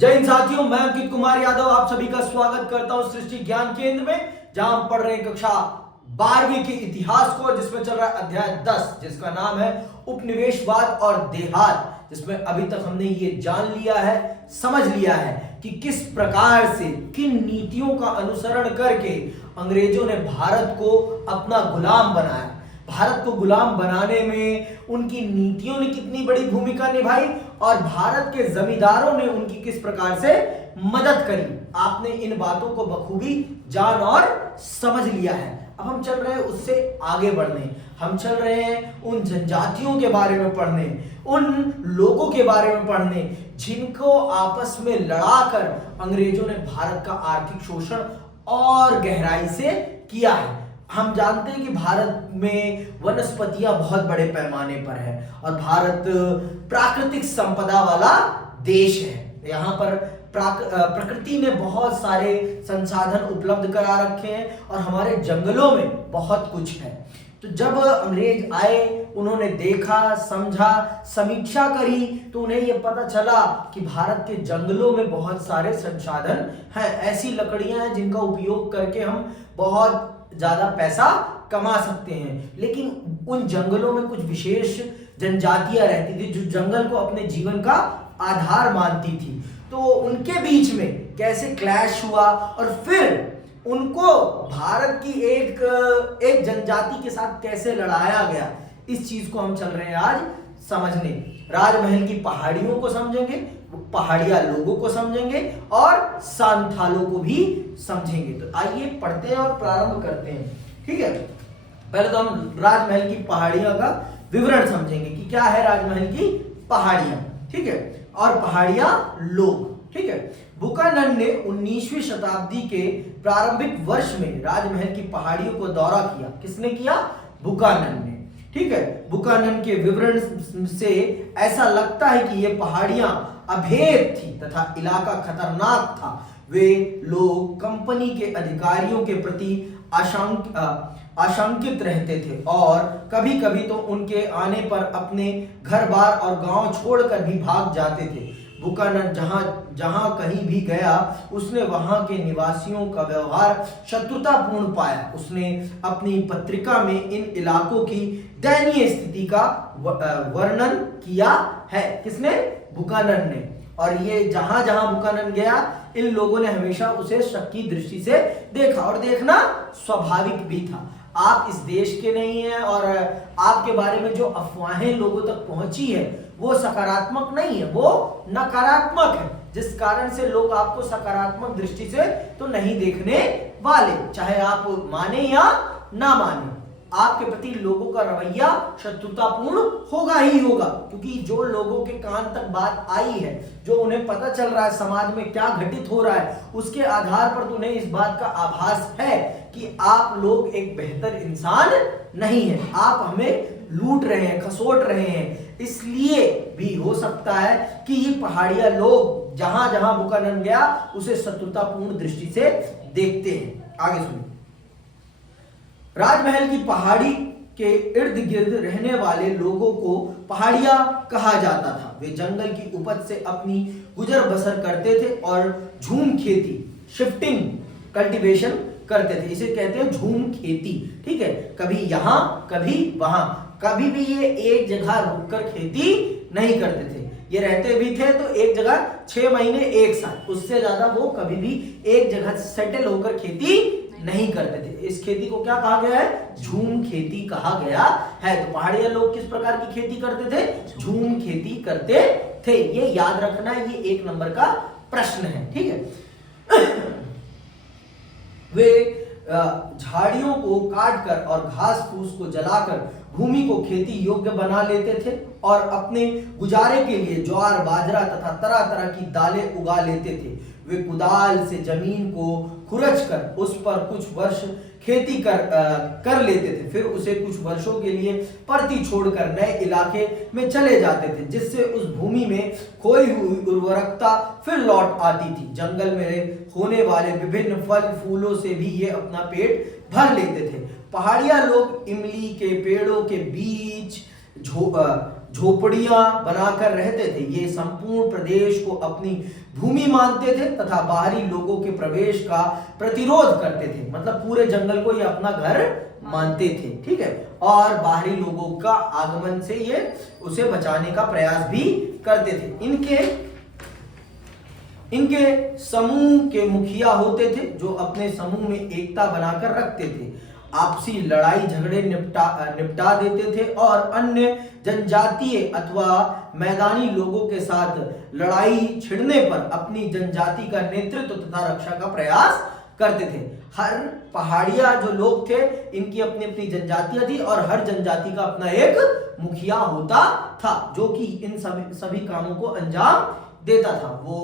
जय हिंद साथियों, मैं अंकित कुमार यादव आप सभी का स्वागत करता हूं सृष्टि ज्ञान केंद्र में, जहां हम पढ़ रहे हैं कक्षा 12वीं के इतिहास को, जिसमें चल रहा है अध्याय 10 जिसका नाम है उपनिवेशवाद और देहात, जिसमें अभी तक हमने ये जान लिया है, समझ लिया है कि किस प्रकार से किन नीतियों का अनुसरण करके अंग्रेजों ने भारत को अपना गुलाम बनाया। भारत को गुलाम बनाने में उनकी नीतियों ने कितनी बड़ी भूमिका निभाई और भारत के जमींदारों ने उनकी किस प्रकार से मदद करी। आपने इन बातों को बखूबी जान और समझ लिया है। अब हम चल रहे हैं उससे आगे बढ़ने, हम चल रहे हैं उन जनजातियों के बारे में पढ़ने, उन लोगों के बारे में पढ़ने जिनको आपस में लड़ाकर अंग्रेजों ने भारत का आर्थिक शोषण और गहराई से किया है। हम जानते हैं कि भारत में वनस्पतियां बहुत बड़े पैमाने पर है और भारत प्राकृतिक संपदा वाला देश है। यहाँ पर प्रकृति ने बहुत सारे संसाधन उपलब्ध करा रखे हैं और हमारे जंगलों में बहुत कुछ है। तो जब अंग्रेज आए, उन्होंने देखा, समझा, समीक्षा करी, तो उन्हें यह पता चला कि भारत के जंगलों में बहुत सारे संसाधन हैं, ऐसी लकड़ियां हैं जिनका उपयोग करके हम बहुत ज्यादा पैसा कमा सकते हैं। लेकिन उन जंगलों में कुछ विशेष जनजातियां रहती थी जो जंगल को अपने जीवन का आधार मानती थी। तो उनके बीच में कैसे क्लैश हुआ और फिर उनको भारत की एक जनजाति के साथ कैसे लड़ाया गया, इस चीज को हम चल रहे हैं आज समझने। राजमहल की पहाड़ियों को समझेंगे, पहाड़िया लोगों को समझेंगे और सांथालों को भी समझेंगे। तो आइए पढ़ते हैं और प्रारंभ करते हैं। ठीक है, पहले तो हम राजमहल की पहाड़ियों का विवरण समझेंगे कि क्या है राजमहल की पहाड़ियां। ठीक है, और पहाड़िया लोग। ठीक है, बुकानन ने 19वीं शताब्दी के प्रारंभिक वर्ष में राजमहल की पहाड़ियों को दौरा किया। किसने किया? बुकानन ने। ठीक है, बुकानन के विवरण से ऐसा लगता है कि ये पहाड़ियां अभेद थी तथा इलाका खतरनाक था। वे लोग कंपनी के अधिकारियों के प्रति आशंकित रहते थे और कभी कभी तो उनके आने पर अपने घर बार और गांव छोड़कर भी भाग जाते थे। बुकानन जहां कहीं भी गया, उसने वहां के निवासियों का व्यवहार शत्रुतापूर्ण पाया। उसने अपनी पत्रिका में इन इलाकों की दयनीय स्थिति का वर्णन किया है। किसने? बुकानन ने। और ये जहां जहां बुकानन गया, इन लोगों ने हमेशा उसे शक की दृष्टि से देखा और देखना स्वाभाविक भी था। आप इस देश के नहीं हैं और आपके बारे में जो अफवाहें लोगों तक पहुंची है वो सकारात्मक नहीं है, वो नकारात्मक है, जिस कारण से लोग आपको सकारात्मक दृष्टि से तो नहीं देखने वाले। चाहे आप माने या ना माने, आपके प्रति लोगों का रवैया शत्रुतापूर्ण होगा ही होगा, क्योंकि जो लोगों के कान तक बात आई है, जो उन्हें पता चल रहा है समाज में क्या घटित हो रहा है, उसके आधार पर तो उन्हें इस बात का आभास है कि आप लोग एक बेहतर इंसान नहीं है, आप हमें लूट रहे हैं, खसोट रहे हैं। इसलिए भी हो सकता है कि ये पहाड़िया लोग जहां जहां बुकानन गया उसे शत्रुतापूर्ण दृष्टि से देखते हैं। आगे सुनिए। राजमहल की पहाड़ी के इर्द गिर्द रहने वाले लोगों को पहाड़िया कहा जाता था। वे जंगल की उपज से अपनी गुजर बसर करते थे और झूम खेती, शिफ्टिंग कल्टीवेशन करते थे। इसे कहते हैं झूम खेती। ठीक है, कभी यहां कभी वहां, कभी भी ये एक जगह रुककर खेती नहीं करते थे। ये रहते भी थे तो एक जगह 6 महीने एक साल, उससे ज्यादा वो कभी भी एक जगह सेटल होकर खेती नहीं करते थे। इस खेती को क्या कहा गया है? झूम खेती कहा गया है। तो पहाड़िया लोग किस प्रकार की खेती करते थे? झूम खेती करते थे। ये याद रखना है, ये 1 नंबर का प्रश्न है। ठीक है। वे झाड़ियों को काटकर और घास फूस को जलाकर भूमि को खेती योग्य बना लेते थे और अपने गुजारे के लिए ज्वार, बाजरा तथा तरह तरह की दालें उगा लेते थे। वे कुदाल से जमीन को खुरच कर उस पर कुछ वर्ष खेती कर लेते थे, फिर उसे कुछ वर्षों के लिए परती छोड़कर नए इलाके में चले जाते थे, जिससे उस भूमि में खोई हुई उर्वरकता फिर लौट आती थी। जंगल में होने वाले विभिन्न फल फूलों से भी ये अपना पेट भर लेते थे। पहाड़िया लोग इमली के पेड़ों के बीच झोपड़ियां बनाकर रहते थे। ये संपूर्ण प्रदेश को अपनी भूमि मानते थे तथा बाहरी लोगों के प्रवेश का प्रतिरोध करते थे। मतलब पूरे जंगल को ये अपना घर मानते थे, ठीक है। और बाहरी लोगों का आगमन से ये उसे बचाने का प्रयास भी करते थे। इनके समूह के मुखिया होते थे जो अपने समूह में एकता बनाकर रखते थे, आपसी लड़ाई झगड़े निपटा देते थे और अन्य जनजातीय अथवा मैदानी लोगों के साथ लड़ाई छिड़ने पर अपनी जनजाति का नेतृत्व तथा रक्षा का प्रयास करते थे। हर पहाड़िया जो लोग थे इनकी अपनी अपनी जनजातियां थी और हर जनजाति का अपना एक मुखिया होता था जो कि इन सभी कामों को अंजाम देता था। वो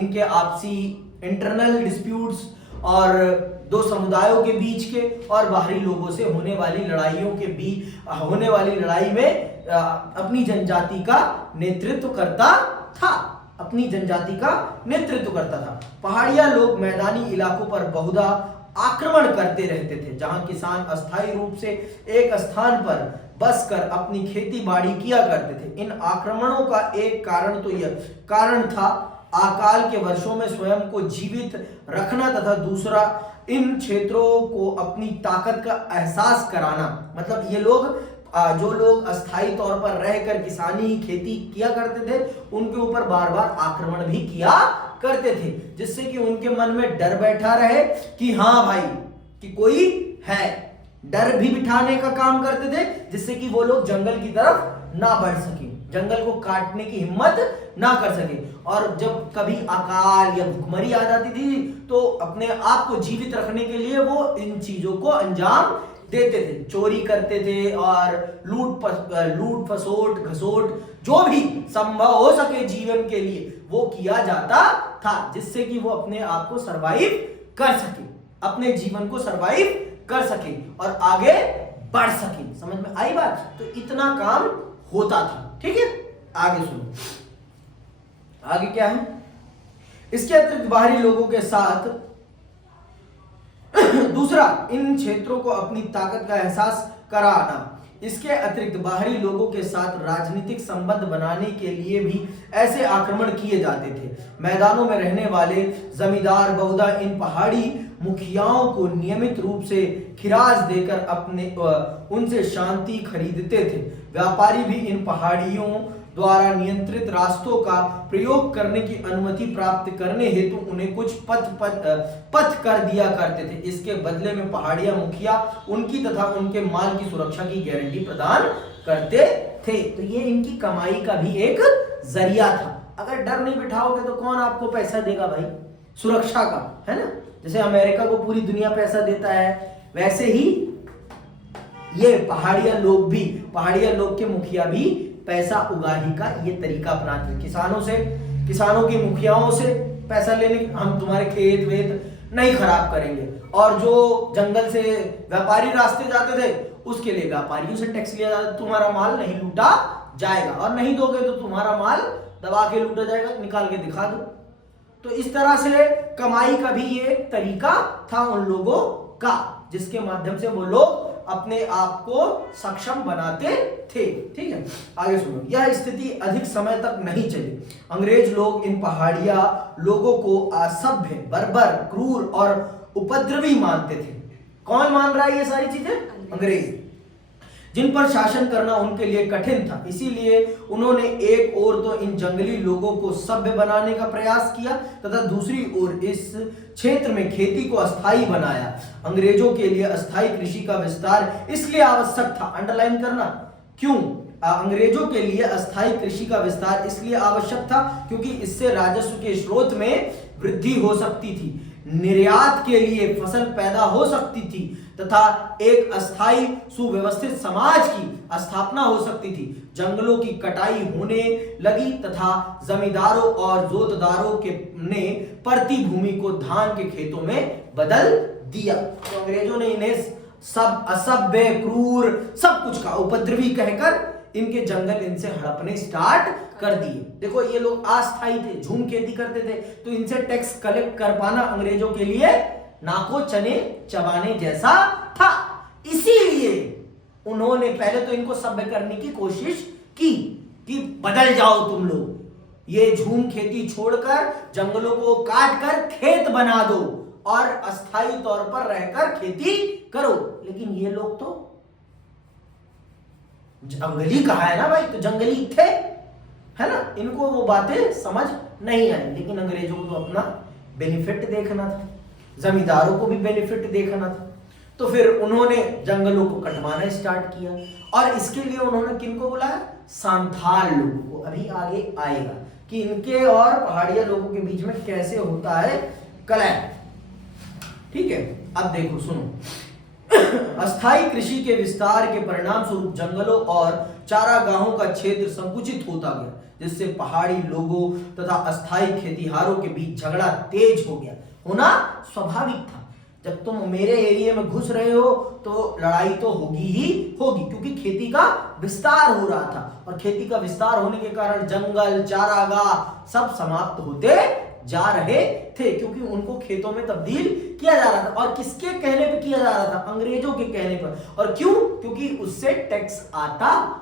इनके आपसी इंटरनल डिस्प्यूट्स और दो समुदायों के बीच के और बाहरी लोगों से होने वाली लड़ाई में अपनी जनजाति का नेतृत्व करता था। पहाड़िया लोग मैदानी इलाकों पर बहुधा आक्रमण करते रहते थे, जहां किसान अस्थायी रूप से एक स्थान पर बसकर अपनी खेती बाड़ी किया करते थे। इन आक्रमणों का एक कारण था अकाल के वर्षों में स्वयं को जीवित रखना तथा दूसरा इन क्षेत्रों को अपनी ताकत का एहसास कराना। मतलब ये लोग जो लोग अस्थायी तौर पर रहकर किसानी खेती किया करते थे उनके ऊपर बार बार आक्रमण भी किया करते थे, जिससे कि उनके मन में डर बैठा रहे कि हाँ भाई कि कोई है। डर भी बिठाने का काम करते थे जिससे कि वो लोग जंगल की तरफ ना बढ़ सके, जंगल को काटने की हिम्मत ना कर सके। और जब कभी अकाल या भुखमरी आ जाती थी तो अपने आप को जीवित रखने के लिए वो इन चीजों को अंजाम देते थे, चोरी करते थे और लूट फसोट घसोट जो भी संभव हो सके जीवन के लिए वो किया जाता था, जिससे कि वो अपने आप को सरवाइव कर सके, अपने जीवन को सरवाइव कर सके और आगे बढ़ सके। समझ में आई बात? तो इतना काम होता था, ठीक है। आगे सुनो, आगे क्या है। इसके अतिरिक्त बाहरी लोगों के साथ दूसरा, इन क्षेत्रों को अपनी ताकत का एहसास कराना। इसके अतिरिक्त बाहरी लोगों के साथ राजनीतिक संबंध बनाने के लिए भी ऐसे आक्रमण किए जाते थे। मैदानों में रहने वाले जमींदार बहुधा इन पहाड़ी मुखियाओं को नियमित रूप से खिराज देकर उनसे शांति खरीदते थे। व्यापारी भी इन पहाड़ियों द्वारा नियंत्रित रास्तों का प्रयोग करने की अनुमति प्राप्त करने हेतु उन्हें कुछ पथ कर दिया करते थे। इसके बदले में पहाड़िया मुखिया उनकी तथा उनके माल की सुरक्षा की गारंटी प्रदान करते थे। तो ये इनकी कमाई का भी एक जरिया था। अगर डर नहीं बिठाओगे तो कौन आपको पैसा देगा भाई, सुरक्षा का, है ना। जैसे अमेरिका को पूरी दुनिया पैसा देता है, वैसे ही ये पहाड़िया लोग के मुखिया भी पैसा उगाही का ये तरीका अपनाते हैं। किसानों की मुखियाओं से पैसा लेने, हम तुम्हारे खेत वेत नहीं खराब करेंगे। और जो जंगल से व्यापारी रास्ते जाते थे उसके लिए व्यापारियों से टैक्स लिया जाता, तुम्हारा माल नहीं लूटा जाएगा और नहीं दोगे तो तुम्हारा माल दबा के लूटा जाएगा, निकाल के दिखा दो। तो इस तरह से कमाई का भी ये तरीका था उन लोगों का, जिसके माध्यम से वो लोग अपने आप को सक्षम बनाते थे, ठीक है। आगे सुनो, यह स्थिति अधिक समय तक नहीं चली। अंग्रेज लोग इन पहाड़िया लोगों को असभ्य, बर्बर, क्रूर और उपद्रवी मानते थे। कौन मान रहा है ये सारी चीजें? अंग्रेज, जिन पर शासन करना उनके लिए कठिन था। इसीलिए उन्होंने एक ओर तो इन जंगली लोगों को सभ्य बनाने का प्रयास किया तथा दूसरी ओर इस क्षेत्र में खेती को अस्थायी बनाया। अंग्रेजों के लिए अस्थायी कृषि का विस्तार इसलिए आवश्यक था, अंडरलाइन करना, क्यों? अंग्रेजों के लिए अस्थायी कृषि का विस्तार इसलिए आवश्यक था क्योंकि इससे राजस्व के स्रोत में वृद्धि हो सकती थी, निर्यात के लिए फसल पैदा हो सकती थी तथा एक अस्थायी सुव्यवस्थित समाज की स्थापना हो सकती थी। जंगलों की कटाई होने लगी तथा जमींदारों और जोतदारों ने परती भूमि को धान के खेतों में बदल दिया। तो अंग्रेजों ने इन्हें सब असभ्य, क्रूर, सब कुछ का उपद्रवी कहकर इनके जंगल इनसे हड़पने स्टार्ट कर दिए। देखो ये लोग अस्थायी थे, झूम खेती करते थे, तो इनसे टैक्स कलेक्ट कर पाना अंग्रेजों के लिए नाको चने चबाने जैसा था। इसीलिए उन्होंने पहले तो इनको सभ्य करने की कोशिश की कि बदल जाओ तुम लोग, ये झूम खेती छोड़कर जंगलों को काट कर खेत बना दो और अस्थायी तौर पर रहकर खेती करो। लेकिन ये लोग तो जंगली कहा है ना भाई, तो जंगली थे, है ना, इनको वो बातें समझ नहीं आई। लेकिन अंग्रेजों को तो अपना बेनिफिट देखना था, जमींदारों को भी बेनिफिट देखना था, तो फिर उन्होंने जंगलों को कटवाना स्टार्ट किया। और इसके लिए उन्होंने किनको बुलाया? सांथाल लोगों को। अभी आगे आएगा कि इनके और पहाड़िया लोगों के बीच में कैसे होता है कलह। ठीक है, अब देखो सुनो। अस्थायी कृषि के विस्तार के परिणाम स्वरूप जंगलों और चारागाहों का क्षेत्र संकुचित होता गया, जिससे पहाड़ी लोगों तथा अस्थायी खेतीहारों के बीच झगड़ा तेज हो गया। होना स्वाभाविक था, जब तुम मेरे एरिया में घुस रहे हो तो लड़ाई तो होगी ही होगी, क्योंकि खेती का विस्तार हो रहा था और खेती का विस्तार होने के कारण जंगल, चारागाह सब समाप्त होते जा रहे थे, क्योंकि उनको खेतों में तब्दील किया जा रहा था। और किसके कहने पे किया जा रहा था? अंग्रेजों के कहने पर। और क्यों? क्योंकि उससे टैक्स आता।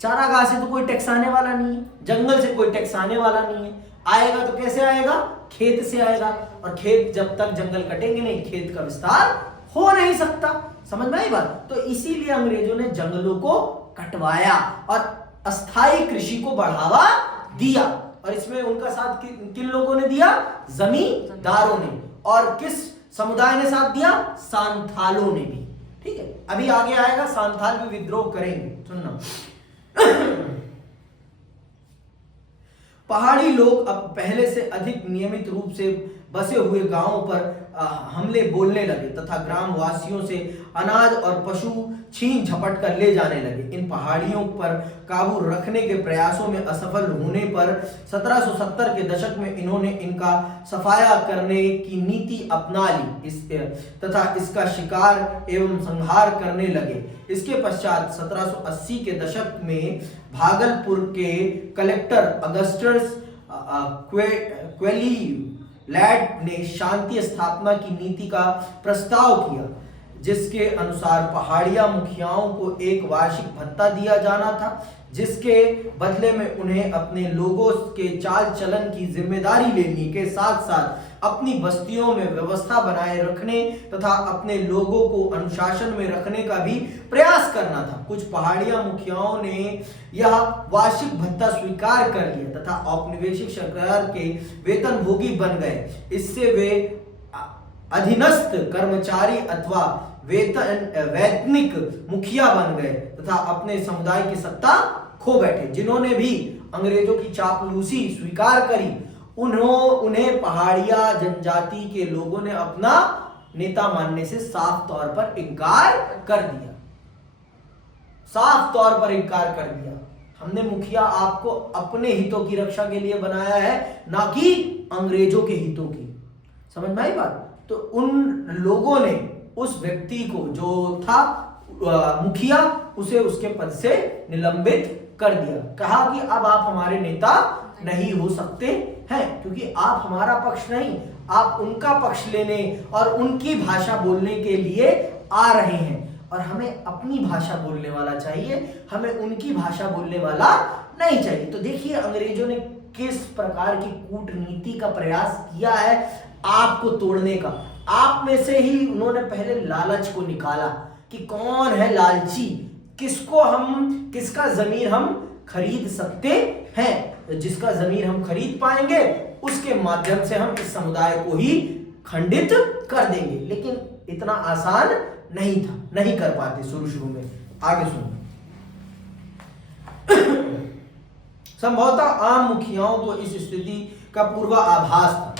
चारागाह से तो कोई टैक्स आने वाला नहीं है, जंगल से कोई टैक्स आने वाला नहीं है, आएगा तो कैसे आएगा? खेत से आएगा। और खेत जब तक जंगल कटेंगे नहीं, खेत का विस्तार हो नहीं सकता। समझ में आई बात? तो इसीलिए अंग्रेजों ने जंगलों को कटवाया और अस्थायी कृषि को बढ़ावा दिया। और इसमें उनका साथ किन लोगों ने दिया? जमींदारों ने। और किस समुदाय ने साथ दिया? सांथालों ने भी। ठीक है, अभी आगे आएगा, सांथाल भी विद्रोह करेंगे, सुनना। पहाड़ी लोग अब पहले से अधिक नियमित रूप से बसे हुए गांवों पर हमले बोलने लगे तथा ग्रामवासियों से अनाज और पशु छीन झपट कर ले जाने लगे। इन पहाड़ियों पर काबू रखने के प्रयासों में असफल होने पर 1770 के दशक में इन्होंने इनका सफाया करने की नीति अपना ली तथा इसका शिकार एवं संहार करने लगे। इसके पश्चात 1780 के दशक में भागलपुर के कलेक्टर अगस्टस क्वेलीलैंड ने शांति स्थापना की नीति का प्रस्ताव किया, जिसके अनुसार पहाड़िया मुखियाओं को एक वार्षिक भत्ता दिया जाना था, जिसके बदले में उन्हें अपने लोगों के चाल चलन की जिम्मेदारी लेने के साथ साथ अपनी बस्तियों में व्यवस्था बनाए रखने तथा अपने लोगों को अनुशासन में रखने का भी प्रयास करना था। कुछ पहाड़िया मुखियाओं ने यह वार्षिक भत्ता स्वीकार कर लिया तथा औपनिवेशिक सरकार के वेतनभोगी बन गए। इससे वे अधीनस्थ कर्मचारी अथवा वैतनिक मुखिया बन गए तथा अपने समुदाय की सत्ता खो बैठे। जिन्होंने भी अंग्रेजों की चापलूसी स्वीकार करी, उन्हें पहाड़िया जनजाति के लोगों ने अपना नेता मानने से साफ तौर पर इनकार कर दिया। साफ तौर पर इनकार कर दिया। हमने मुखिया आपको अपने हितों की रक्षा के लिए बनाया है, ना कि अंग्रेजों के हितों की। समझ में आई बात? तो उन लोगों ने उस व्यक्ति को जो था मुखिया, उसे उसके पद से निलंबित कर दिया। कहा कि अब आप हमारे नेता नहीं हो सकते हैं, क्योंकि आप हमारा पक्ष नहीं, आप उनका पक्ष लेने और उनकी भाषा बोलने के लिए आ रहे हैं। और हमें अपनी भाषा बोलने वाला चाहिए, हमें उनकी भाषा बोलने वाला नहीं चाहिए। तो देखिए अंग्रेजों ने किस प्रकार की कूटनीति का प्रयास किया है आपको तोड़ने का। आप में से ही उन्होंने पहले लालच को निकाला कि कौन है लालची, किसका जमीन हम खरीद सकते हैं। जिसका जमीन हम खरीद पाएंगे उसके माध्यम से हम इस समुदाय को ही खंडित कर देंगे। लेकिन इतना आसान नहीं था, नहीं कर पाते शुरू में। आगे सुनो। संभवतः आम मुखियाओं को इस स्थिति का पूर्वाभास था,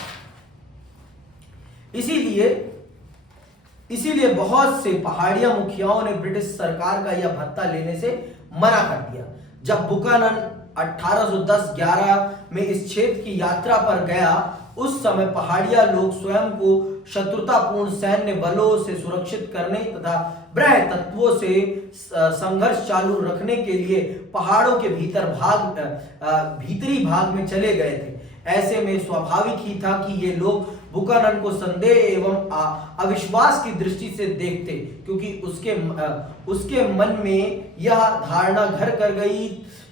इसीलिए बहुत से पहाड़िया मुखियाओं ने ब्रिटिश सरकार का यह भत्ता लेने से मना कर दिया। जब बुकानन 1810-11 में इस क्षेत्र की यात्रा पर गया, उस समय पहाड़िया लोग स्वयं को शत्रुतापूर्ण सैन्य बलों से सुरक्षित करने तथा ब्रह तत्वों से संघर्ष चालू रखने के लिए पहाड़ों के भीतरी भाग में चले गए थे। ऐसे में स्वाभाविक ही था कि ये लोग बुकानन को संदेह एवं अविश्वास की दृष्टि से देखते, क्योंकि उसके मन में यह धारणा घर कर गई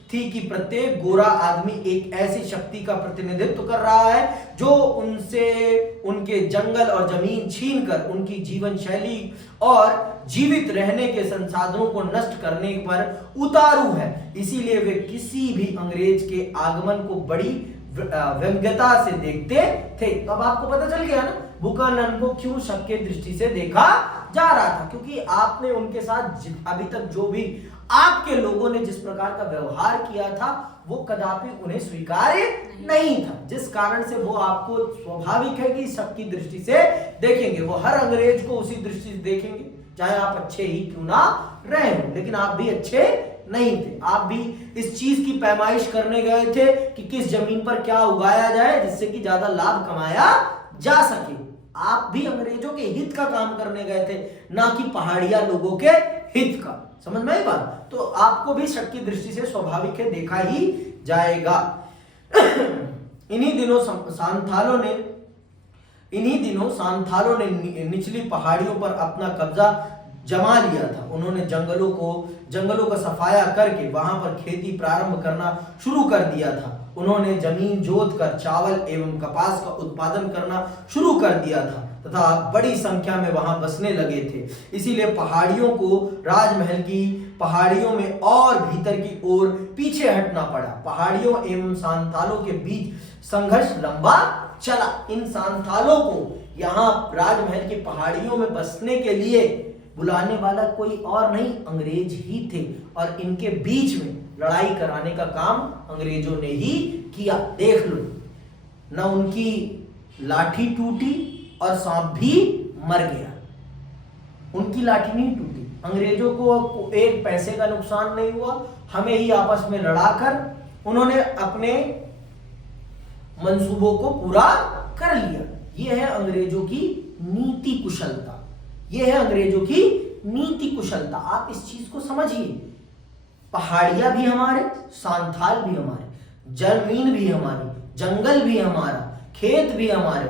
थी कि प्रत्येक गोरा आदमी एक ऐसी शक्ति का प्रतिनिधित्व कर रहा है जो उनसे उनके जंगल और जमीन छीनकर उनकी जीवन शैली और जीवित रहने के संसाधनों को नष्ट करने पर उतारू है। इसीलिए वे किसी भी अंग्रेज के आगमन को बड़ी व्यंग्यता से देखते थे। तो अब आपको पता चल गया ना बुकानन को क्यों शक के दृष्टि से देखा जा रहा था, क्योंकि आपने उनके साथ अभी तक जो भी आपके लोगों ने जिस प्रकार का व्यवहार किया था वो कदापि उन्हें स्वीकार्य नहीं था, जिस कारण से वो आपको स्वाभाविक है कि शक की दृष्टि से देखेंगे। वो हर अंग्रेज को उसी दृष्टि से देखेंगे, चाहे आप अच्छे ही क्यों ना रहे हो, लेकिन आप भी अच्छे नहीं थे। आप भी इस चीज की पैमाइश करने गए थे कि किस जमीन पर क्या उगाया जाए जिससे कि ज्यादा लाभ कमाया जा सके। आप भी अंग्रेजों के हित का काम करने गए थे, ना कि पहाड़िया लोगों के हित का। समझ में आई बात? तो आपको भी शक की दृष्टि से स्वाभाविक है देखा ही जाएगा। इन्हीं दिनों सांथालों ने निचली पहाड़ियों पर अपना कब्जा जमा लिया था। उन्होंने जंगलों का सफाया करके वहां पर खेती प्रारंभ करना शुरू कर दिया था। उन्होंने जमीन जोत कर चावल एवं कपास का उत्पादन करना शुरू कर दिया था तथा बड़ी संख्या में वहां बसने लगे थे। इसीलिए पहाड़ियों को राजमहल की पहाड़ियों में और भीतर की ओर पीछे हटना पड़ा। पहाड़ियों एवं सांथालों के बीच संघर्ष लंबा चला। इन सांथालों को यहाँ राजमहल की पहाड़ियों में बसने के लिए बुलाने वाला कोई और नहीं अंग्रेज ही थे, और इनके बीच में लड़ाई कराने का काम अंग्रेजों ने ही किया। देख लो ना, उनकी लाठी टूटी और सांप भी मर गया। उनकी लाठी नहीं टूटी, अंग्रेजों को एक पैसे का नुकसान नहीं हुआ। हमें ही आपस में लड़ाकर उन्होंने अपने मंसूबों को पूरा कर लिया। यह है अंग्रेजों की नीति कुशलता, यह है अंग्रेजों की नीति कुशलता। आप इस चीज को समझिए। पहाड़िया भी हमारे, सांथाल भी हमारे, जमीन भी हमारी, जंगल भी हमारा, खेत भी हमारे,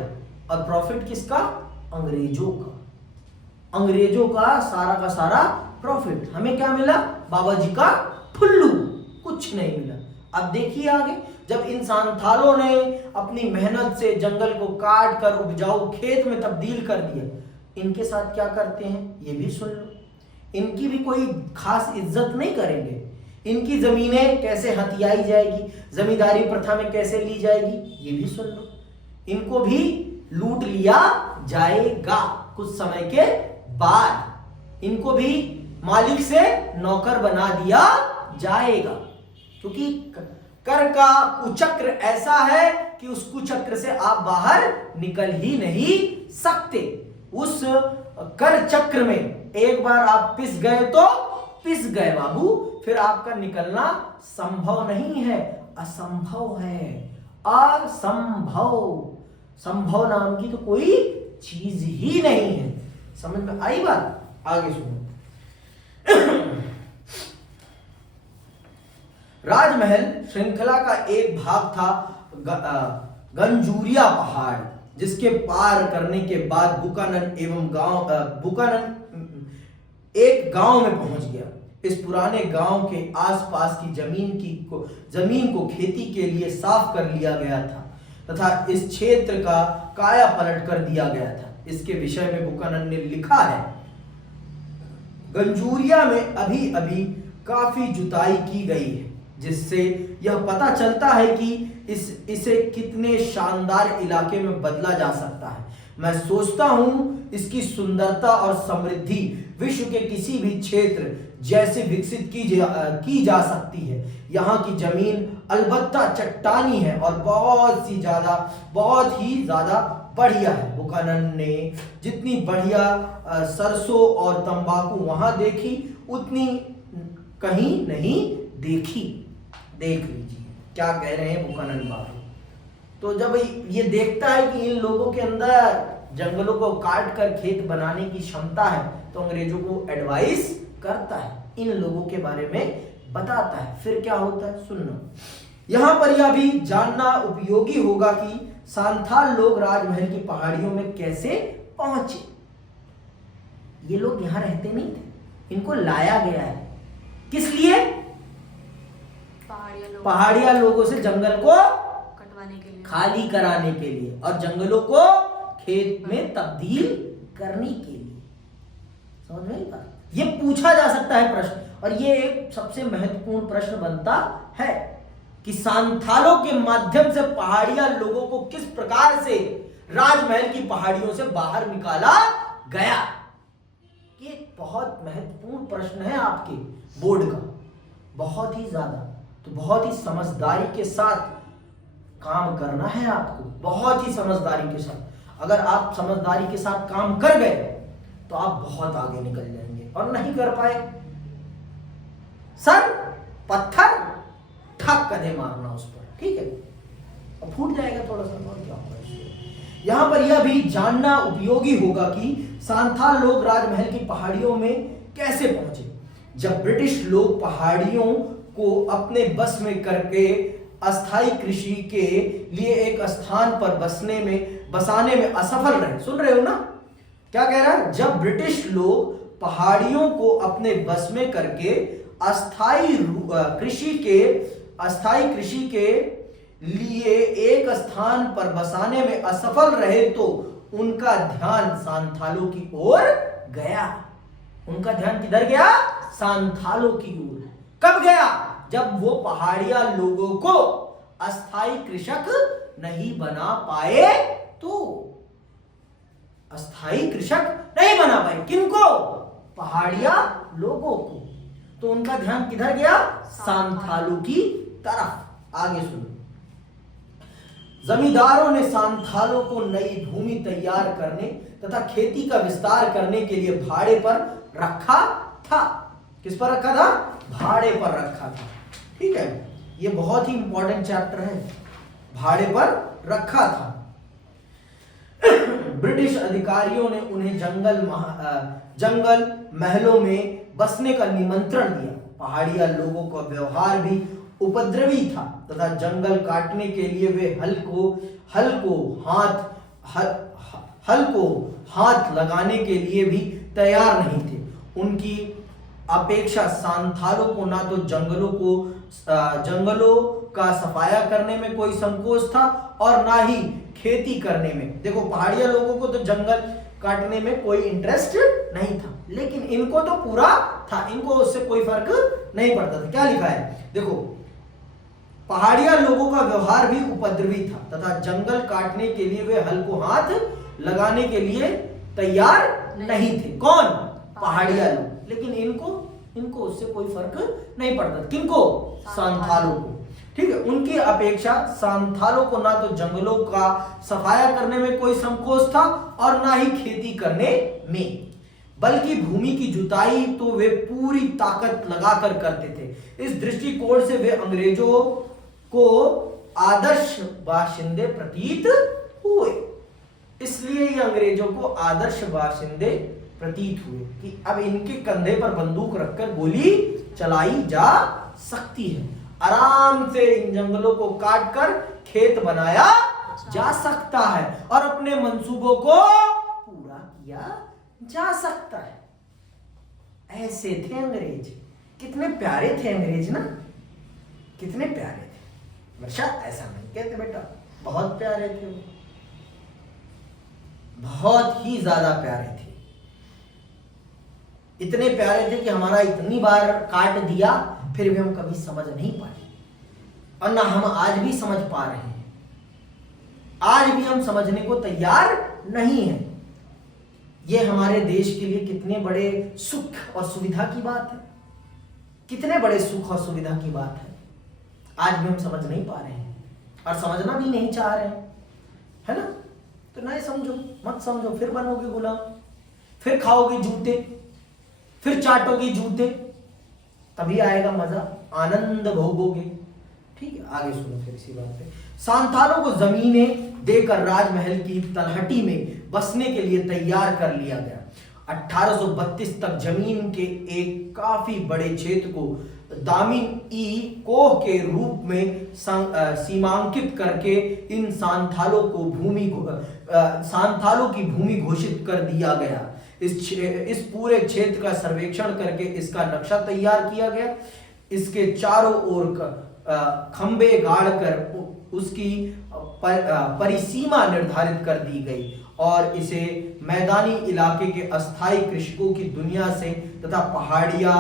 और प्रॉफिट किसका? अंग्रेजों का। अंग्रेजों का सारा प्रॉफिट। हमें क्या मिला? बाबा जी का ठुल्लू, कुछ नहीं मिला। अब देखिए आगे, जब इन सांथालों ने अपनी मेहनत से जंगल को काट कर उपजाऊ खेत में तब्दील कर दिया, इनके साथ क्या करते हैं ये भी सुन लो। इनकी भी कोई खास इज्जत नहीं करेंगे। इनकी जमीनें कैसे हथियाई जाएगी, जमींदारी प्रथा में कैसे ली जाएगी, ये भी सुन लो। इनको भी लूट लिया जाएगा कुछ समय के बाद। इनको भी मालिक से नौकर बना दिया जाएगा, क्योंकि कर का कुचक्र ऐसा है कि उस कुचक्र से आप बाहर निकल ही नहीं सकते। उस कर चक्र में एक बार आप पिस गए तो पिस गए बाबू, फिर आपका निकलना संभव नहीं है, असंभव है। असंभव, संभव नाम की तो कोई चीज ही नहीं है। समझ में आई बात? आगे सुनो। राजमहल श्रृंखला का एक भाग था गंजूरिया पहाड़, जिसके पार करने के बाद बुकानन एक गांव में पहुंच गया। इस पुराने गांव के आसपास की जमीन को खेती के लिए साफ कर लिया गया था तथा इस क्षेत्र का काया पलट कर दिया गया था। इसके विषय में बुकानन ने लिखा है, गंजूरिया में अभी अभी काफी जुताई की गई है, जिससे यह पता चलता है कि इसे कितने शानदार इलाके में बदला जा सकता है। मैं सोचता हूं इसकी सुंदरता और समृद्धि विश्व के किसी भी क्षेत्र जैसे विकसित की जा सकती है। यहाँ की जमीन अलबत्ता चट्टानी है और बहुत ही ज्यादा बढ़िया है। बुकानन ने जितनी बढ़िया सरसों और तंबाकू वहां देखी, उतनी कहीं नहीं देखी। देख लीजिए क्या कह रहे हैं बुकानन बाबू। तो जब ये देखता है कि इन लोगों के अंदर जंगलों को काट कर खेत बनाने की क्षमता है, तो अंग्रेजों को एडवाइस करता है, इन लोगों के बारे में बताता है। फिर क्या होता है सुनना। यहां पर यह भी जानना उपयोगी होगा कि सांथाल लोग राजमहल की पहाड़ियों में कैसे पहुंचे। ये लोग यहां रहते नहीं थे, इनको लाया गया है किस लिए? पहाड़िया लोगों से जंगल को कटवाने के लिए, खाली कराने के लिए और जंगलों को खेत में तब्दील करने के लिए। समझ में आई बात? ये पूछा जा सकता है प्रश्न, और ये एक सबसे महत्वपूर्ण प्रश्न बनता है कि सांथालों के माध्यम से पहाड़िया लोगों को किस प्रकार से राजमहल की पहाड़ियों से बाहर निकाला गया। ये बहुत महत्वपूर्ण प्रश्न है आपके बोर्ड का, बहुत ही ज्यादा। तो बहुत ही समझदारी के साथ काम करना है आपको, बहुत ही समझदारी के साथ। अगर आप समझदारी के साथ काम कर गए तो आप बहुत आगे निकल जाएंगे, और नहीं कर पाए सर पत्थर ठक कदे मारना उस पर, ठीक है, अब फूट जाएगा थोड़ा सा, और क्या होगा इससे। यहां पर यह भी जानना उपयोगी होगा कि सांथाल लोग राजमहल की पहाड़ियों में कैसे पहुंचे। जब ब्रिटिश लोग पहाड़ियों को अपने बस में करके अस्थायी कृषि के लिए एक स्थान पर बसाने में असफल रहे। सुन रहे हो ना क्या कह रहा है? जब ब्रिटिश लोग पहाड़ियों को अपने बस में करके अस्थायी कृषि के लिए एक स्थान पर बसाने में असफल रहे तो उनका ध्यान सांथालों की ओर गया। उनका ध्यान किधर गया? सांथालों की ओर। कब गया? जब वो पहाड़िया लोगों को अस्थायी कृषक नहीं बना पाए तो। अस्थायी कृषक नहीं बना पाए किनको? पहाड़िया लोगों को। तो उनका ध्यान किधर गया? सांथालों की तरफ। आगे सुनो। जमींदारों ने सांथालों को नई भूमि तैयार करने तथा खेती का विस्तार करने के लिए भाड़े पर रखा था। किस पर रखा था? भाड़े पर रखा था। ठीक है, ये बहुत ही इंपॉर्टेंट चैप्टर है। भाड़े पर रखा था। ब्रिटिश अधिकारियों ने उन्हें जंगल महलों में बसने का निमंत्रण दिया। पहाड़िया लोगों का व्यवहार भी उपद्रवी था तथा जंगल काटने के लिए वे हल को हाथ लगाने के लिए भी तैयार नहीं थे। उनकी अपेक्षा सांथालों को ना तो जंगलों का सफाया करने में कोई संकोच था और ना ही खेती करने में। देखो पहाड़िया लोगों को तो जंगल काटने में कोई इंटरेस्ट नहीं था, लेकिन इनको तो पूरा था, इनको उससे कोई फर्क नहीं पड़ता था। क्या लिखा है देखो, पहाड़िया लोगों का व्यवहार भी उपद्रवी था तथा जंगल काटने के लिए वे हल को हाथ लगाने के लिए तैयार नहीं थे। कौन? पहाड़िया लोग। लेकिन इनको उससे कोई फर्क नहीं पड़ता। किनको? सांथालों को। ठीक है, उनकी अपेक्षा सांथालों को ना तो जंगलों का सफाया करने में कोई संकोच था और ना ही खेती करने में, बल्कि भूमि की जुताई तो वे पूरी ताकत लगाकर करते थे। इस दृष्टिकोण से वे अंग्रेजों को आदर्श बाशिंदे प्रतीत हुए। इसलिए ये अंग्रेजों को आदर्श बाशिंदे प्रतीत हुए कि अब इनके कंधे पर बंदूक रखकर गोली चलाई जा सकती है। आराम से इन जंगलों को काटकर खेत बनाया जा सकता है और अपने मंसूबों को पूरा किया जा सकता है। ऐसे थे अंग्रेज। कितने प्यारे थे अंग्रेज ना, कितने प्यारे थे। वर्षा ऐसा नहीं कहते बेटा, बहुत प्यारे थे वो, बहुत ही ज्यादा प्यारे थे। इतने प्यारे थे कि हमारा इतनी बार काट दिया फिर भी हम कभी समझ नहीं पाए, और ना हम आज भी समझ पा रहे हैं। आज भी हम समझने को तैयार नहीं है। ये हमारे देश के लिए कितने बड़े सुख और सुविधा की बात है, कितने बड़े सुख और सुविधा की बात है। आज भी हम समझ नहीं पा रहे हैं और समझना भी नहीं चाह रहे हैं, है ना। तो नहीं समझो, मत समझो, फिर बनोगे गुलाम, फिर खाओगे जूते, फिर चाटोगे जूते, तभी आएगा मजा, आनंद भोगोगे। ठीक है, आगे सुनो फिर इसी बात पे। सांथालों को जमीनें देकर राजमहल की तलहटी में बसने के लिए तैयार कर लिया गया। 1832 तक जमीन के एक काफी बड़े क्षेत्र को दामिन ई कोह के रूप में सीमांकित करके इन सांथालों की भूमि घोषित कर दिया गया। इस पूरे क्षेत्र का सर्वेक्षण करके इसका नक्शा तैयार किया गया। इसके चारों ओर खंबे गाड़कर उसकी परिसीमा निर्धारित कर दी गई और इसे मैदानी इलाके के अस्थायी कृषकों की दुनिया से तथा पहाड़िया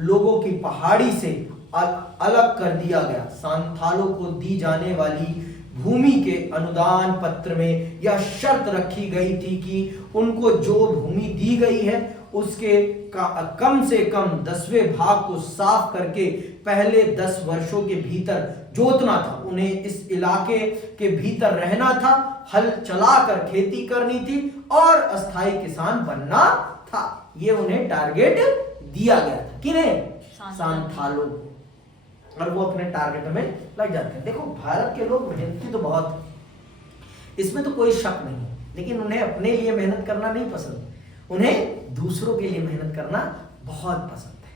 लोगों की पहाड़ी से अलग कर दिया गया। सांथालों को दी जाने वाली भूमि के अनुदान पत्र में यह शर्त रखी गई थी कि उनको जो भूमि दी गई है उसके कम से कम 10वें भाग को साफ करके पहले 10 वर्षों के भीतर जोतना था। उन्हें इस इलाके के भीतर रहना था, हल चलाकर खेती करनी थी और अस्थायी किसान बनना था। ये उन्हें टारगेट दिया गया था। किन्हें? सांथालों को। और वो अपने टारगेट में लग जाते हैं। देखो भारत के लोग मेहनती तो बहुत है, इसमें तो कोई शक नहीं है, लेकिन उन्हें अपने लिए मेहनत करना नहीं पसंद, उन्हें दूसरों के लिए मेहनत करना बहुत पसंद है।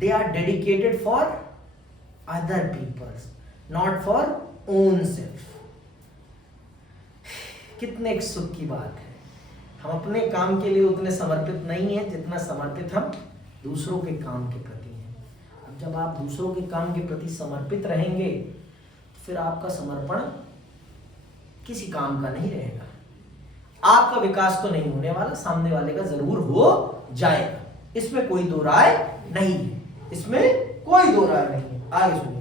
They are dedicated for other peoples, not for own self. कितने एक सुख की बात है। हम अपने काम के लिए उतने समर्पित नहीं है जितना समर्पित हम दूसरों के काम के प्रति हैं। अब जब आप दूसरों के काम के प्रति समर्पित रहेंगे तो फिर आपका समर्पण किसी काम का नहीं रहेगा। आपका विकास तो नहीं होने वाला, सामने वाले का जरूर हो जाएगा, इसमें कोई दो राय नहीं है, इसमें कोई दो राय नहीं है। आगे सुनिए।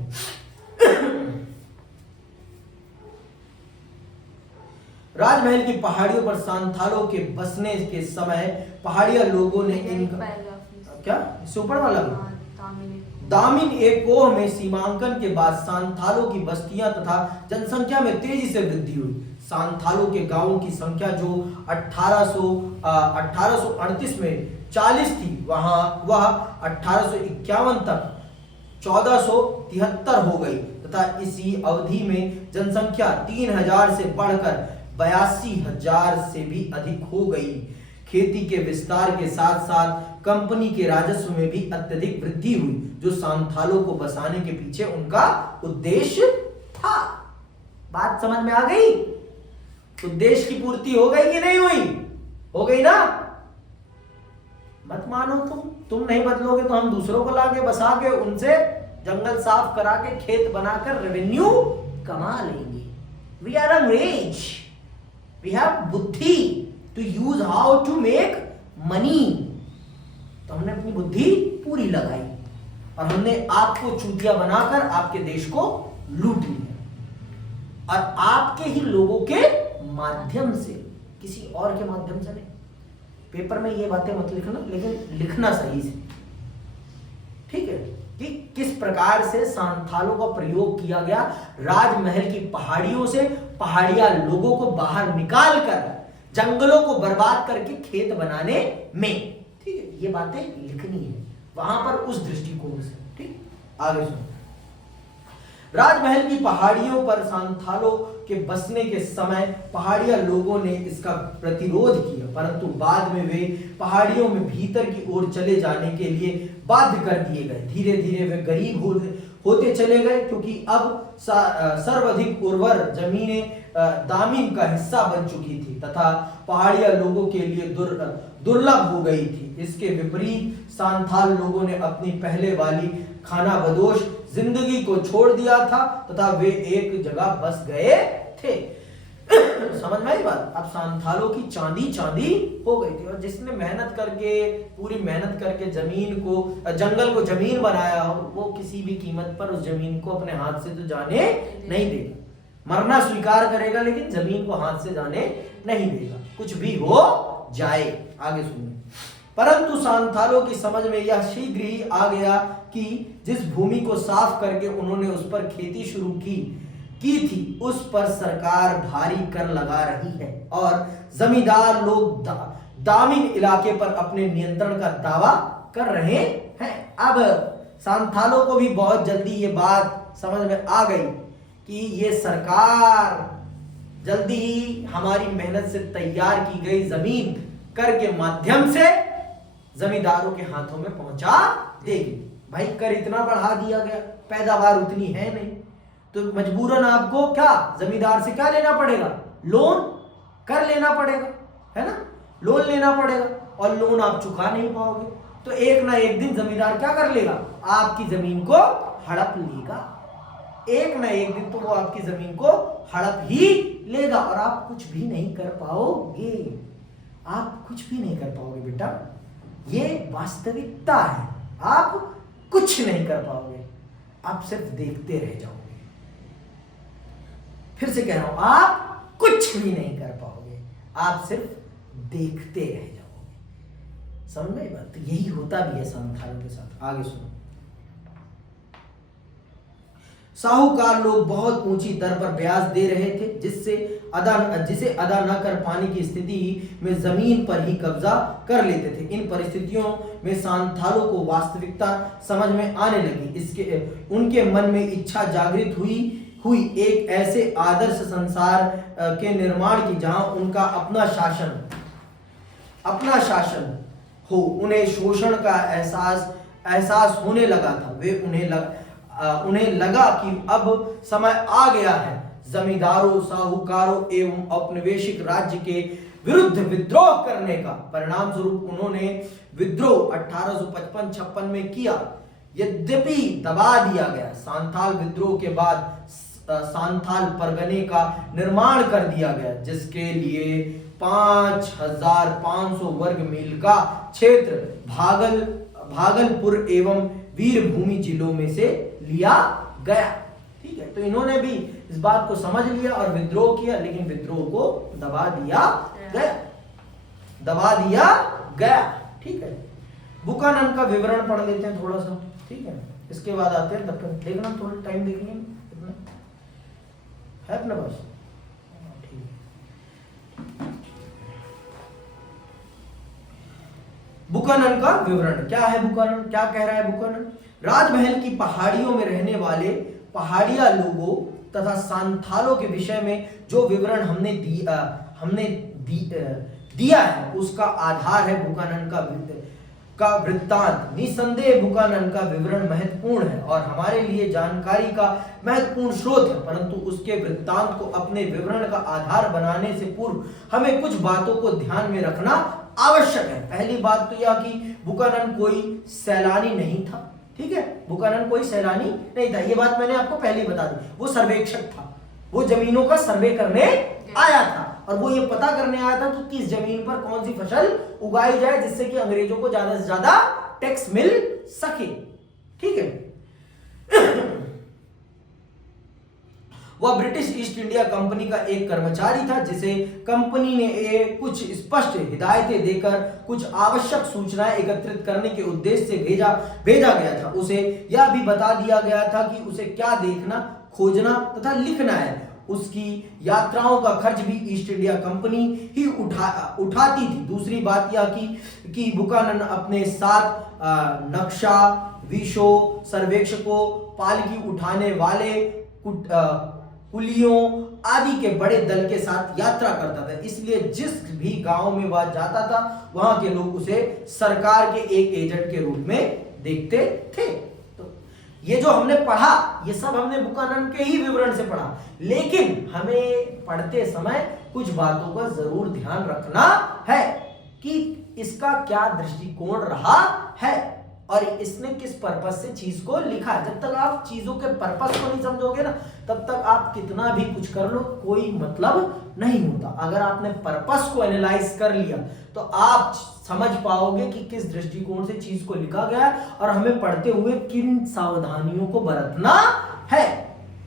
राजमहल की पहाड़ियों पर सांथालों के बसने के समय पहाड़िया लोगों ने क्या ऊपर वाला दामिन एक कोह में सीमांकन के बाद सांथालों की बस्तियां तथा जनसंख्या में तेजी से वृद्धि हुई। सांथालों के गांवों की संख्या जो 1838 में 40 थी, वह 1851 तक 1473 हो गई तथा इसी अवधि में जनसंख्या 3000 से बढ़कर 82,000 से भी अधिक हो गई। खेती के विस्तार के साथ साथ कंपनी के राजस्व में भी अत्यधिक वृद्धि हुई, जो सांथालों को बसाने के पीछे उनका उद्देश्य था। बात समझ में आ गई? उद्देश्य की पूर्ति हो गई कि नहीं हुई? हो गई ना? मत मानो तुम नहीं बदलोगे तो हम दूसरों को लाके बसा के उनसे जंगल साफ करा के खेत बनाकर रेवेन्यू कमा लेंगे। वी आर अंग्रेज, वी हैव बुद्धि to use how to make money. तो हमने अपनी बुद्धि पूरी लगाई और हमने आपको चूतिया बनाकर आपके देश को लूट लिया, और आपके ही लोगों के माध्यम से, किसी और के माध्यम से नहीं। पेपर में ये बातें मत लिखना, लेकिन लिखना सही से, ठीक है, कि किस प्रकार से सांथालों का प्रयोग किया गया राजमहल की पहाड़ियों से पहाड़िया लोगों को बाहर निकालकर जंगलों को बर्बाद करके खेत बनाने में। ठीक है, ये बातें लिखनी है वहां पर उस दृष्टिकोण से। ठीक, आगे सुनो। राजमहल की पहाड़ियों पर सांथालों के बसने के समय पहाड़िया लोगों ने इसका प्रतिरोध किया, परंतु बाद में वे पहाड़ियों में भीतर की ओर चले जाने के लिए बाध्य कर दिए गए। धीरे धीरे वे गरीब होते चले गए, क्योंकि अब सर्वाधिक उर्वर जमीनें दामिन का हिस्सा बन चुकी थी तथा पहाड़िया लोगों के लिए दुर्लभ हो गई थी। इसके विपरीत सांथाल लोगों ने अपनी पहले वाली खानाबदोश जिंदगी को छोड़ दिया था तथा वे एक जगह बस गए थे। समझ में आई बात? अब सांथालों की चांदी हो गई थी, और जिसने मेहनत करके, पूरी मेहनत करके जमीन को, जंगल को जमीन बनाया हो, वो किसी भी कीमत पर उस जमीन को अपने हाथ से तो जाने नहीं देगा। मरना स्वीकार करेगा लेकिन जमीन को हाथ से जाने नहीं देगा, कुछ भी हो जाए। आगे सुनिए। परंतु सांथालों की समझ में यह शीघ्र ही आ गया कि जिस भूमि को साफ करके उन्होंने उस पर खेती शुरू की थी, उस पर सरकार भारी कर लगा रही है और जमींदार लोग दामिन इलाके पर अपने नियंत्रण का दावा कर रहे हैं। अब सांथालों को भी बहुत जल्दी ये बात समझ में आ गई कि ये सरकार जल्दी ही हमारी मेहनत से तैयार की गई जमीन कर के माध्यम से जमींदारों के हाथों में पहुंचा देगी। भाई कर इतना बढ़ा दिया गया, पैदावार उतनी है नहीं, तो मजबूरन आपको क्या जमींदार से क्या लेना पड़ेगा, लोन कर लेना पड़ेगा, है ना, लोन लेना पड़ेगा, और लोन आप चुका नहीं पाओगे तो एक ना एक दिन जमींदार क्या कर लेगा, आपकी जमीन को हड़प लेगा। एक ना एक दिन तो वो आपकी जमीन को हड़प ही लेगा और आप कुछ भी नहीं कर पाओगे, आप कुछ भी नहीं कर पाओगे बेटा, ये वास्तविकता है। आप कुछ नहीं कर पाओगे, आप सिर्फ देखते रह जाओगे। फिर से कह रहा हूं, आप कुछ भी नहीं कर पाओगे, आप सिर्फ देखते रह जाओगे। समझ में बात? तो यही होता भी है संथालों के साथ। आगे सुनो। साहूकार लोग बहुत ऊंची दर पर ब्याज दे रहे थे, जिसे अदा न कर पाने की स्थिति में जमीन पर ही कब्जा कर लेते थे। इन परिस्थितियों में सांथालों को वास्तविकता समझ में आने लगी। इसके उनके मन में इच्छा जागृत हुई एक ऐसे आदर्श संसार के निर्माण की जहां उनका अपना शासन हो। उन्हें शोषण का एहसास होने लगा था। उन्हें लगा कि अब समय आ गया है जमींदारों, साहूकारों एवं औपनिवेशिक राज्य के विरुद्ध विद्रोह करने का। परिणाम स्वरूप उन्होंने विद्रोह 1855-56 में किया, यद्यपि दबा दिया गया। सांथाल विद्रोह के बाद सांथाल परगने का निर्माण कर दिया गया, जिसके लिए 5500 वर्ग मील का क्षेत्र भागलपुर एवं वीरभूमि जिलों में से लिया गया। ठीक है, तो इन्होंने भी इस बात को समझ लिया और विद्रोह किया, लेकिन विद्रोह को दबा दिया गया। ठीक है, बुकानन का विवरण पढ़ लेते हैं थोड़ा सा। ठीक है, इसके बाद आते हैं तब तक देखना, थोड़ा टाइम देखेंगे कितना है अपने पास। बुकानन का विवरण क्या है? बुकानन क्या कह रहा है? बुकानन राजमहल की पहाड़ियों में रहने वाले पहाड़िया लोगों तथा सांथालों के विषय में जो विवरण हमने दिया है, उसका आधार है बुकानन का वृत्तांत। निसंदेह बुकानन का विवरण महत्वपूर्ण है और हमारे लिए जानकारी का महत्वपूर्ण स्रोत है, परंतु उसके वृत्तांत को अपने विवरण का आधार बनाने से पूर्व हमें कुछ बातों को ध्यान में रखना आवश्यक है। पहली बात तो यह कि बुकानन कोई सैलानी नहीं था। ठीक है, बुकानन कोई सैलानी नहीं था, ये बात मैंने आपको पहले ही बता दी। वो सर्वेक्षक था, वो जमीनों का सर्वे करने आया था और वो ये पता करने आया था कि किस जमीन पर कौन सी फसल उगाई जाए जिससे कि अंग्रेजों को ज्यादा से ज्यादा टैक्स मिल सके। ठीक है, वह ब्रिटिश ईस्ट इंडिया कंपनी का एक कर्मचारी था, जिसे कंपनी ने कुछ स्पष्ट हिदायतें देकर कुछ आवश्यक सूचनाएं एकत्रित करने के उद्देश्य से भेजा गया था। उसे यह भी बता दिया गया था कि उसे क्या देखना, खोजना तथा लिखना है। उसकी यात्राओं का खर्च भी ईस्ट इंडिया कंपनी ही उठाती थी। दूसरी बात यह कि बुकानन अपने साथ नक्शा विशो, सर्वेक्षकों, पालकी उठाने वाले कुलियों आदि के बड़े दल के साथ यात्रा करता था। इसलिए जिस भी गांव में वह जाता था, वहां के लोग उसे सरकार के एक एजेंट के रूप में देखते थे। तो ये जो हमने पढ़ा, ये सब हमने बुकानन के ही विवरण से पढ़ा, लेकिन हमें पढ़ते समय कुछ बातों का जरूर ध्यान रखना है कि इसका क्या दृष्टिकोण रहा है और इसने किस पर्पस से चीज को लिखा है। जब तक आप चीजों के पर्पस को नहीं समझोगे ना, तब तक आप कितना भी कुछ कर लो, कोई मतलब नहीं होता। अगर आपने पर्पस को एनालाइज कर लिया तो आप समझ पाओगे कि किस दृष्टिकोण से चीज को लिखा गया है और हमें पढ़ते हुए किन सावधानियों को बरतना है,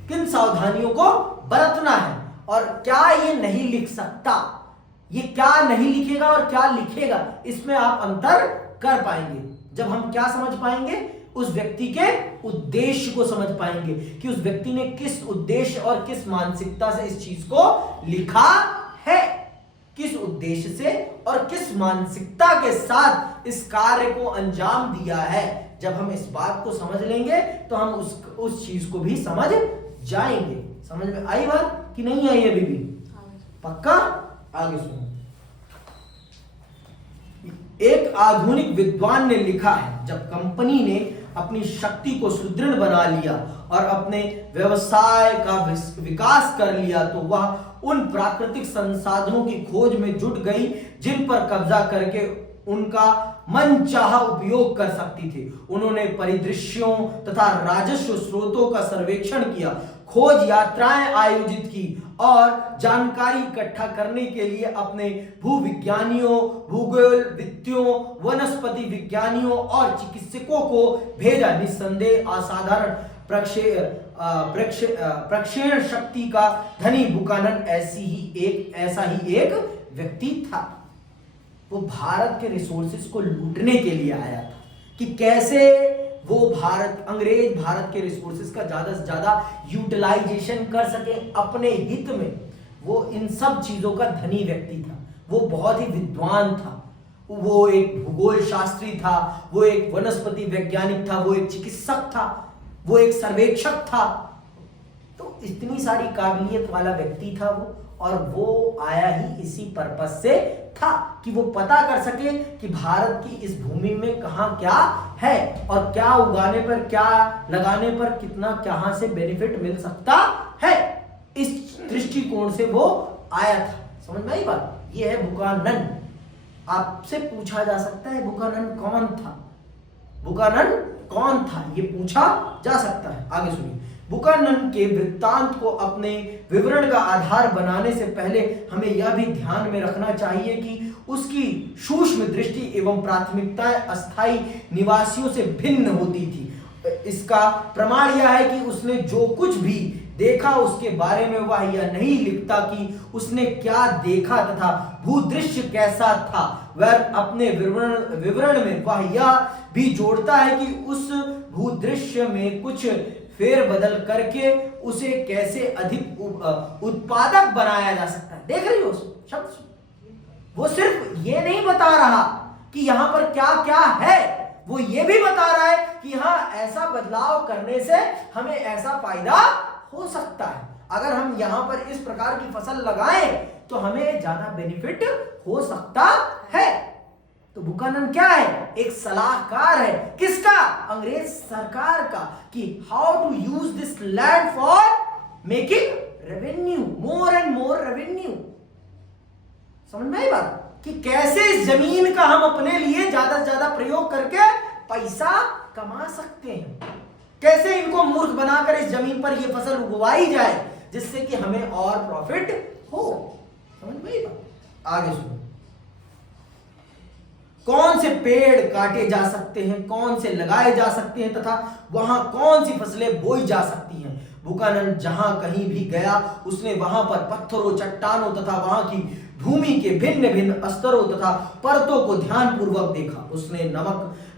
किन सावधानियों को बरतना है, और क्या ये नहीं लिख सकता, ये क्या नहीं लिखेगा और क्या लिखेगा, इसमें आप अंतर कर पाएंगे। जब हम क्या समझ पाएंगे, उस व्यक्ति के उद्देश्य को समझ पाएंगे कि उस व्यक्ति ने किस उद्देश्य और किस मानसिकता से इस चीज को लिखा है, किस उद्देश्य से और किस मानसिकता के साथ इस कार्य को अंजाम दिया है। जब हम इस बात को समझ लेंगे तो हम उस चीज को भी समझ जाएंगे। समझ में आई बात कि नहीं आई? अभी भी पक्का? आगे सुनो। एक आधुनिक विद्वान ने लिखा है, जब कंपनी ने अपनी शक्ति को सुदृढ़ बना लिया और अपने व्यवसाय का विकास कर लिया तो वह उन प्राकृतिक संसाधनों की खोज में जुट गई जिन पर कब्जा करके उनका मनचाहा उपयोग कर सकती थी। उन्होंने परिदृश्यों तथा राजस्व स्रोतों का सर्वेक्षण किया, खोज यात्राएं आयोजित की और जानकारी इकट्ठा करने के लिए अपने भूविज्ञानियों, भूगोलविदों, वनस्पति विज्ञानियों और चिकित्सकों को भेजा। निस्संदेह असाधारण प्रक्षेपण शक्ति का धनी बुकानन ऐसा ही एक व्यक्ति था। वो भारत के रिसोर्सेज को लूटने के लिए आया था कि कैसे वो अंग्रेज भारत के रिसोर्सेज का ज्यादा से ज्यादा यूटिलाइजेशन कर सके अपने हित में। वो इन सब चीजों का धनी व्यक्ति था, वो बहुत ही विद्वान था, वो एक भूगोल शास्त्री था, वो एक वनस्पति वैज्ञानिक था, वो एक चिकित्सक था, वो एक सर्वेक्षक था। तो इतनी सारी काबिलियत वाला व्यक्ति था वो, और वो आया ही इसी पर्पस से था कि वो पता कर सके कि भारत की इस भूमि में कहां क्या है और क्या उगाने पर, क्या लगाने पर कितना कहां से बेनिफिट मिल सकता है। इस दृष्टिकोण से वो आया था। समझ में आई बात? ये है बुकानन। आपसे पूछा जा सकता है बुकानन कौन था, बुकानन कौन था, ये पूछा जा सकता है। आगे सुनिए। बुकानन के वृत्तांत को अपने विवरण का आधार बनाने से पहले हमें यह भी ध्यान में रखना चाहिए कि उसकी सूक्ष्म दृष्टि एवं प्राथमिकताएं अस्थायी निवासियों से भिन्न होती थी। इसका प्रमाण यह है कि उसने जो कुछ भी देखा उसके बारे में वह यह नहीं लिखता कि उसने क्या देखा तथा भूदृश्य कैसा था। वह अपने विवरण में वह यह भी जोड़ता है कि उस भूदृश्य में कुछ फेरबदल करके उसे कैसे अधिक उत्पादक बनाया जा सकता है। देख रही हो शब्द? वो सिर्फ ये नहीं बता रहा कि यहां पर क्या क्या है, वो ये भी बता रहा है कि हाँ, ऐसा बदलाव करने से हमें ऐसा फायदा हो सकता है। अगर हम यहां पर इस प्रकार की फसल लगाएं तो हमें ज्यादा बेनिफिट हो सकता है। तो बुकानन क्या है? एक सलाहकार है। किसका? अंग्रेज सरकार का, कि how to use this land for making revenue, more and more revenue. समझ में आई बात? कि कैसे इस जमीन का हम अपने लिए ज्यादा से ज्यादा प्रयोग करके पैसा कमा सकते हैं, कैसे इनको मूर्ख बनाकर इस जमीन पर ये फसल उगवाई जाए जिससे कि हमें और प्रॉफिट हो। समझ में आई बात? आगे सुनो। कौन से पेड़ काटे जा सकते हैं, कौन से लगाए जा सकते हैं तथा वहां कौन सी फसलें बोई जा सकती हैं। बुकानन जहां कहीं भी गया उसने वहां पर पत्थरों, चट्टानों तथा वहां की भूमि के भिन्न भिन्न स्तरों तथा परतों को ध्यानपूर्वक देखा। उसने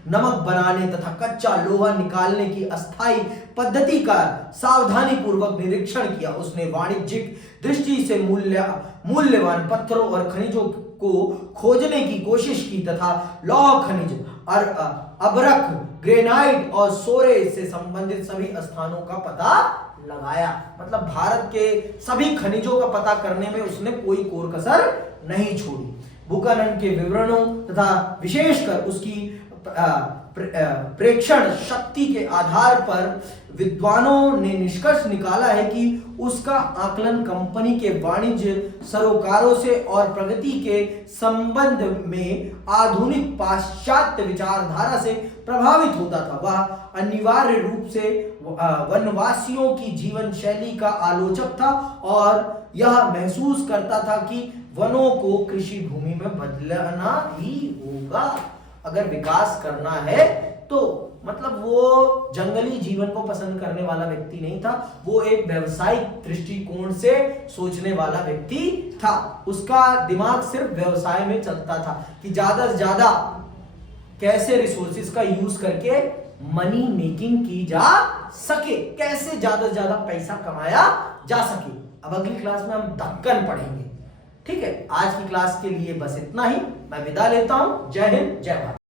नमक बनाने तथा कच्चा लोहा निकालने की अस्थायी पद्धति का सावधानी पूर्वक निरीक्षण किया। उसने वाणिज्यिक दृष्टि से मूल्यवान पत्थरों और खनिजों को खोजने की कोशिश की तथा लौह खनिज, अबरख, ग्रेनाइट और सोरे से संबंधित सभी स्थानों का पता लगाया। मतलब भारत के सभी खनिजों का पता करने में उसने कोई कोर कसर नहीं छोड़ी। बुकानन के विवरणों तथा विशेषकर उसकी प्रेक्षण शक्ति के आधार पर विद्वानों ने निष्कर्ष निकाला है कि उसका आकलन कंपनी के वाणिज्य सरोकारों से और प्रगति के संबंध में आधुनिक पाश्चात्य विचारधारा से प्रभावित होता था। वह अनिवार्य रूप से वनवासियों की जीवन शैली का आलोचक था और यह महसूस करता था कि वनों को कृषि भूमि में बदलना ही होगा अगर विकास करना है तो। मतलब वो जंगली जीवन को पसंद करने वाला व्यक्ति नहीं था, वो एक व्यवसायिक दृष्टिकोण से सोचने वाला व्यक्ति था। उसका दिमाग सिर्फ व्यवसाय में चलता था कि ज्यादा से ज्यादा कैसे रिसोर्सेज का यूज करके मनी मेकिंग की जा सके, कैसे ज्यादा से ज्यादा पैसा कमाया जा सके। अब अगली क्लास में हम दक्कन पढ़ेंगे। ठीक है, आज की क्लास के लिए बस इतना ही। मैं विदा लेता हूं। जय हिंद, जय भारत।